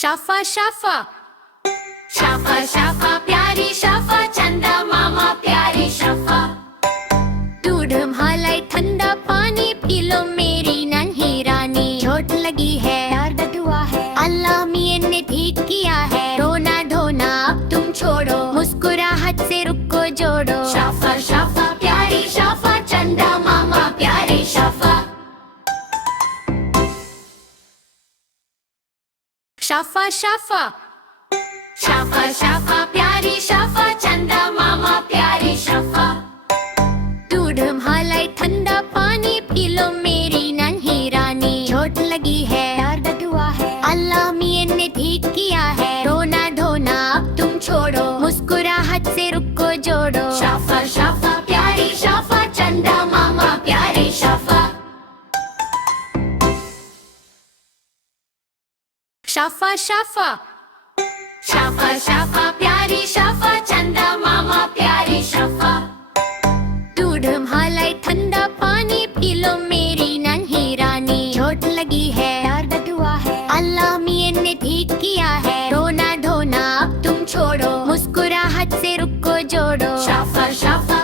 शाफा शाफा शाफा शाफा प्यारी शाफा चंदा मामा प्यारी शाफा दूध मलाई ठंडा पानी पी लो मेरी नन्ही रानी। चोट लगी है दर्द दुआ है अल्लाह मियां ने ठीक किया है। रोना धोना अब तुम छोड़ो मुस्कुराहट से रुख को जोड़ो। शाफा शाफा प्यारी शाफा चंदा मामा प्यारी शाफा। शाफा शाफा शाफा शाफा प्यारी शाफा चंदा मामा प्यारी शाफा दूध मलाई ठंडा पानी पी लो मेरी नन्ही रानी। चोट लगी है दर्द दुआ है अल्लाह मियां ने ठीक किया है। रोना धोना अब तुम छोड़ो मुस्कुराहट से रुख को जोड़ो। शाफा शाफा प्यारी शाफा चंदा मामा प्यारी शाफा। शाफा शाफा शाफा शाफा प्यारी शाफा चंदा मामा प्यारी शाफा दूध मलाई ठंडा पानी पी लो मेरी नन्ही रानी। चोट लगी है दर्द दुआ है अल्लाह मियां ने ठीक किया है। रोना धोना अब तुम छोड़ो मुस्कुराहट से रुख को जोड़ो। शाफा शाफा